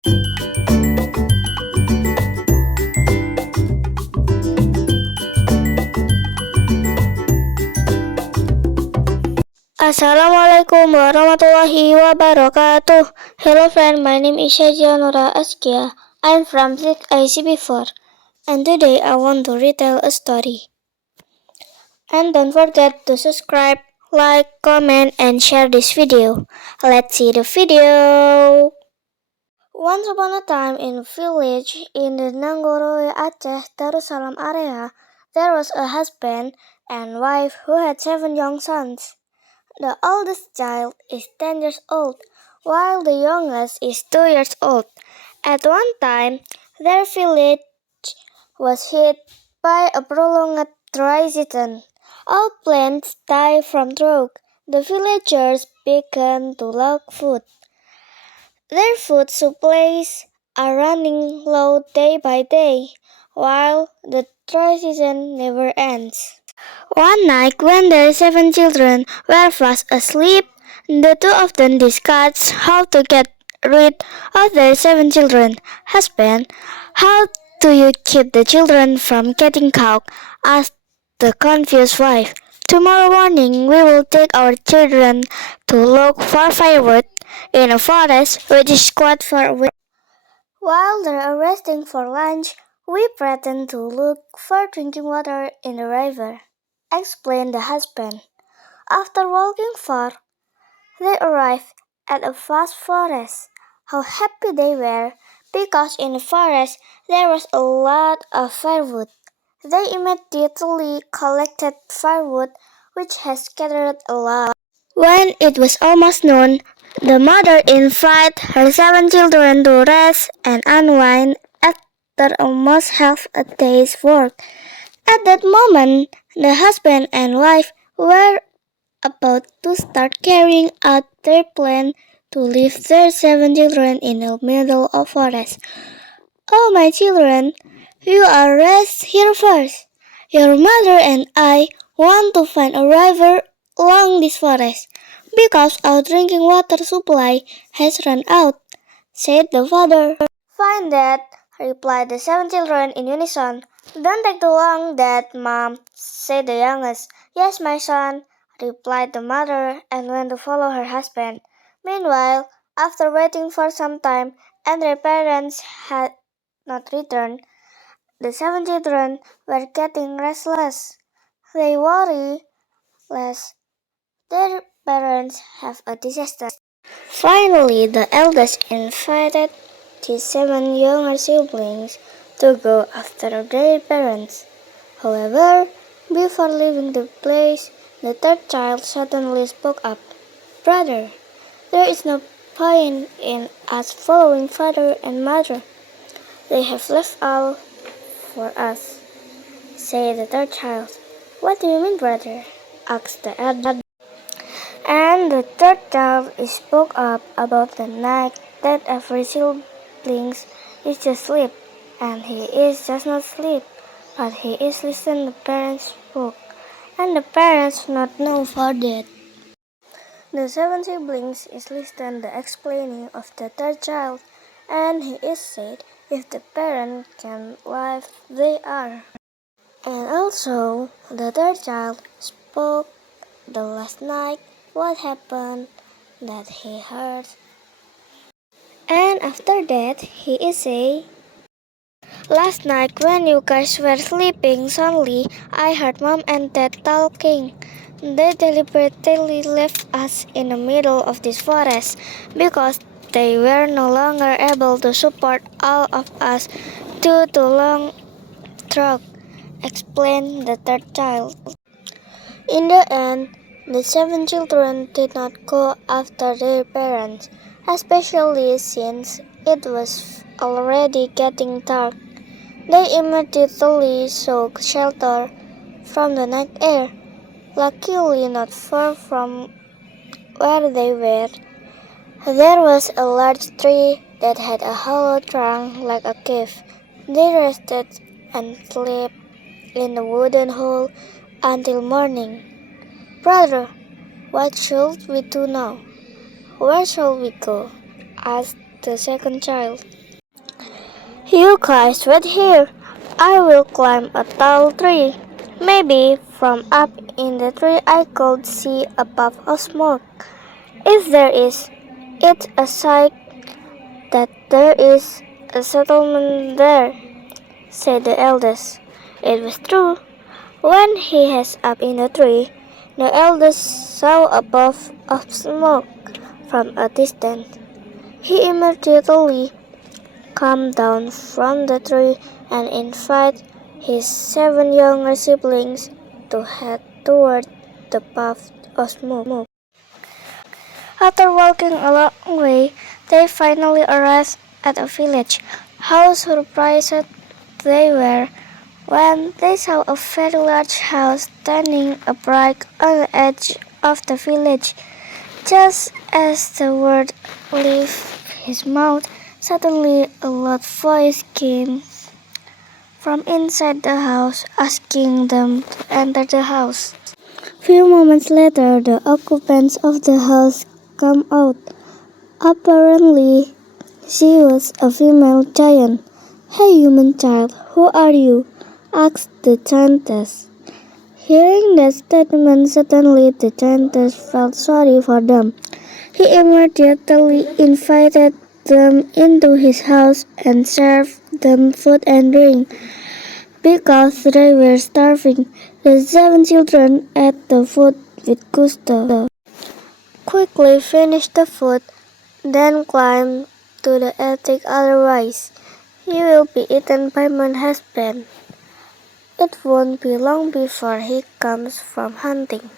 Assalamualaikum warahmatullahi wabarakatuh. Hello friend, my name is Shajanura Askia. I'm from 6ICB4 and today I want to retell a story. And don't forget to subscribe, like, comment and share this video. Let's see the video. Once upon a time in a village in the Nanggoroe Aceh Darussalam area, there was a husband and wife who had 7 young sons. The oldest child is 10 years old, while the youngest is 2 years old. At one time, their village was hit by a prolonged dry season. All plants died from drought. The villagers began to lack food. Their food supplies are running low day by day, while the dry season never ends. One night, when their 7 children were fast asleep, the two of them discussed how to get rid of their 7 children. Husband, how do you keep the children from getting caught? Asked the confused wife. Tomorrow morning, we will take our children to look for firewood in a forest which is quite far away. While they are resting for lunch, we pretend to look for drinking water in the river, explained the husband. After walking far, they arrived at a vast forest. How happy they were, because in the forest there was a lot of firewood. They immediately collected firewood, which had scattered a lot. When it was almost noon, the mother invited her 7 children to rest and unwind after almost half a day's work. At that moment, the husband and wife were about to start carrying out their plan to leave their 7 children in the middle of forest. Oh, my children, you are rest here first. Your mother and I want to find a river along this forest because our drinking water supply has run out, said the father. Fine, Dad, replied the 7 children in unison. Don't take too long, Dad, Mom, said the youngest. Yes, my son, replied the mother and went to follow her husband. Meanwhile, after waiting for some time and their parents had not returned, the 7 children were getting restless. They worry lest their parents have a disaster. Finally, the eldest invited his 7 younger siblings to go after their parents. However, before leaving the place, the third child suddenly spoke up. Brother, there is no point in us following father and mother. They have left all for us, said the third child. What do you mean, brother? Asked the elder. And the third child spoke up about the night that every sibling is just sleep, and he is just not sleep, but he is listening to parents spoke, and the parents not know for that. The 7 siblings is listening the explaining of the third child, and he is said if the parent can live, they are. And also, the third child spoke the last night what happened that he heard. And after that, he is say, last night when you guys were sleeping soundly, I heard mom and dad talking. They deliberately left us in the middle of this forest because they were no longer able to support all of us due to long drought, explained the third child. In the end, the 7 children did not go after their parents, especially since it was already getting dark. They immediately sought shelter from the night air. Luckily, not far from where they were, there was a large tree that had a hollow trunk like a cave. They rested and slept in the wooden hole until morning. Brother, what should we do now? Where shall we go? Asked the second child. You guys wait here. I will climb a tall tree. Maybe from up in the tree I could see a puff of smoke. If there is, it's a sign that there is a settlement there, said the eldest. It was true. When he was up in the tree, the eldest saw a puff of smoke from a distance. He immediately came down from the tree and invited his 7 younger siblings to head toward the puff of smoke. After walking a long way, they finally arrived at a village. How surprised they were when they saw a very large house standing upright on the edge of the village. Just as the word left his mouth, suddenly a loud voice came from inside the house, asking them to enter the house. Few moments later, the occupants of the house came out. Apparently, she was a female giant. "Hey, human child, who are you?" asked the giantess. Hearing that statement, suddenly the giantess felt sorry for them. He immediately invited them into his house and served them food and drink. Because they were starving, the 7 children ate the food with gusto. Quickly finished the food, then climbed to the attic, otherwise he will be eaten by my husband. It won't be long before he comes from hunting,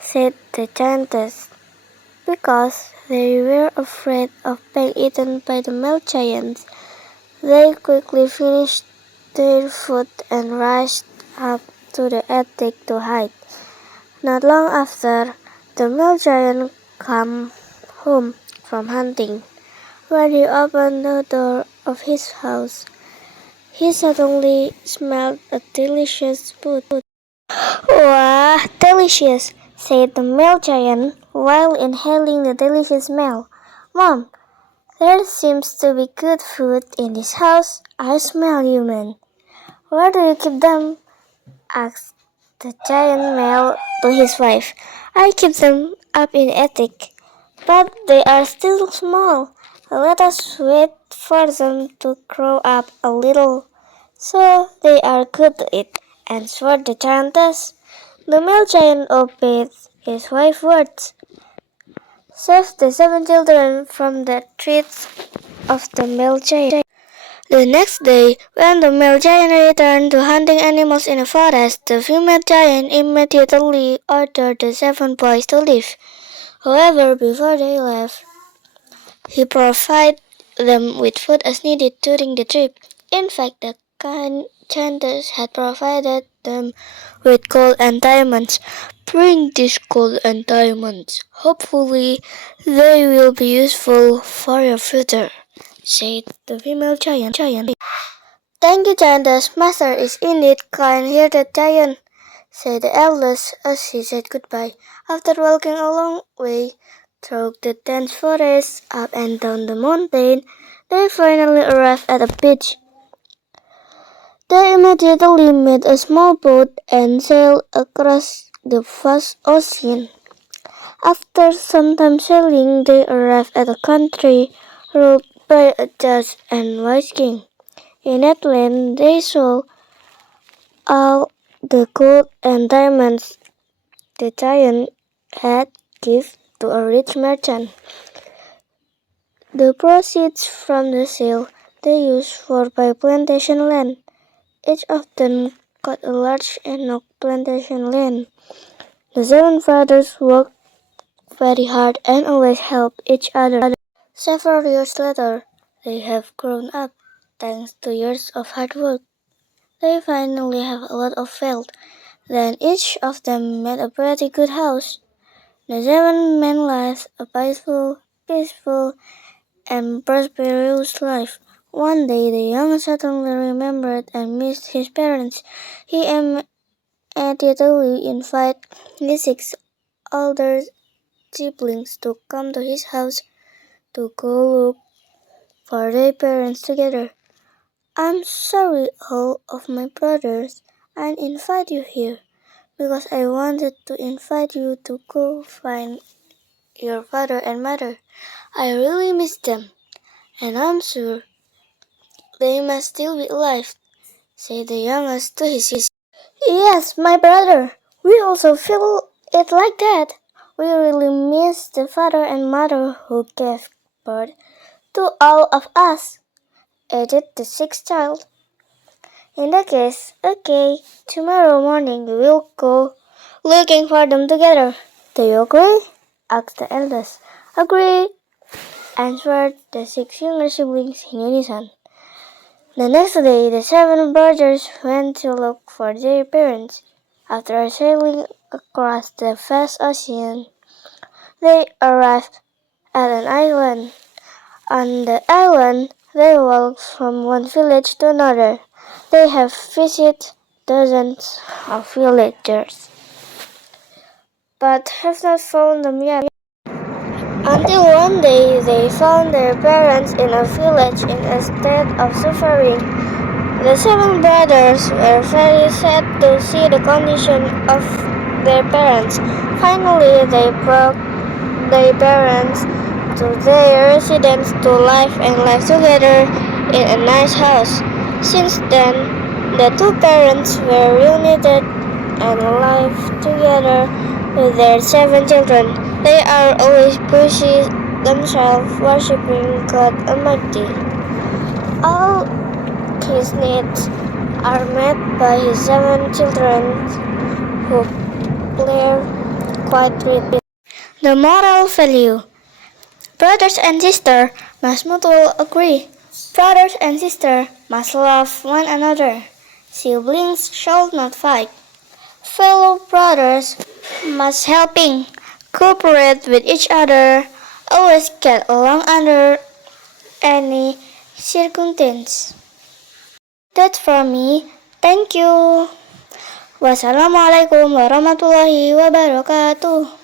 said the giantess. Because they were afraid of being eaten by the male giants, they quickly finished their food and rushed up to the attic to hide. Not long after, the male giant came home from hunting. When he opened the door of his house, he suddenly smelled a delicious food. "Wah, delicious," said the male giant while inhaling the delicious smell. "Mom, there seems to be good food in this house. I smell human." "Where do you keep them?" asked the giant male to his wife. "I keep them up in the attic, but they are still small. Let us wait for them to grow up a little, so they are good to eat," answered the giantess. The male giant obeyed his wife's words, saved the 7 children from the threats of the male giant. The next day, when the male giant returned to hunting animals in the forest, the female giant immediately ordered the 7 boys to leave. However, before they left, he provided them with food as needed during the trip. In fact, the giantess had provided them with gold and diamonds. "Bring these gold and diamonds. Hopefully, they will be useful for your future," said the female giant. "Thank you, giantess. Master is indeed kind-hearted giant," said the eldest as he said goodbye. After walking a long way through the dense forest, up and down the mountain, they finally arrived at a beach. They immediately made a small boat and sailed across the vast ocean. After some time sailing, they arrived at a country ruled by a just and wise king. In that land, they saw all the gold and diamonds the giant had given to a rich merchant. The proceeds from the sale they used for buy plantation land. Each of them got a large enough plantation land. The 7 brothers worked very hard and always helped each other. Several years later, they have grown up thanks to years of hard work. They finally have a lot of wealth. Then each of them made a pretty good house. The 7 men lived a peaceful, and prosperous life. One day the young suddenly remembered and missed his parents. He immediately invited his 6 older siblings to come to his house to go look for their parents together. I'm sorry, all of my brothers, I invite you here because I wanted to invite you to go find your father and mother. I really miss them, and I'm sure they must still be alive, said the youngest to his sister. Yes, my brother, we also feel it like that. We really miss the father and mother who gave birth to all of us, added the sixth child. In that case, okay, tomorrow morning we will go looking for them together. Do you agree? Asked the eldest. Agree, answered the six younger siblings in unison. The next day, the seven brothers went to look for their parents. After sailing across the vast ocean, they arrived at an island. On the island, they walked from one village to another. They have visited dozens of villagers, but have not found them yet. Until one day they found their parents in a village in a state of suffering. The seven brothers were very sad to see the condition of their parents. Finally, they brought their parents to their residence to live and live together in a nice house. Since then, the two parents were reunited and live together with their seven children. They are always busy themselves worshiping God Almighty. All his needs are met by his seven children who play quite rich. The moral value. Brothers and sisters must mutually agree. Brothers and sisters must love one another. Siblings shall not fight. Fellow brothers must helping, cooperate with each other, always get along under any circumstance. That's for me. Thank you. Wassalamualaikum warahmatullahi wabarakatuh.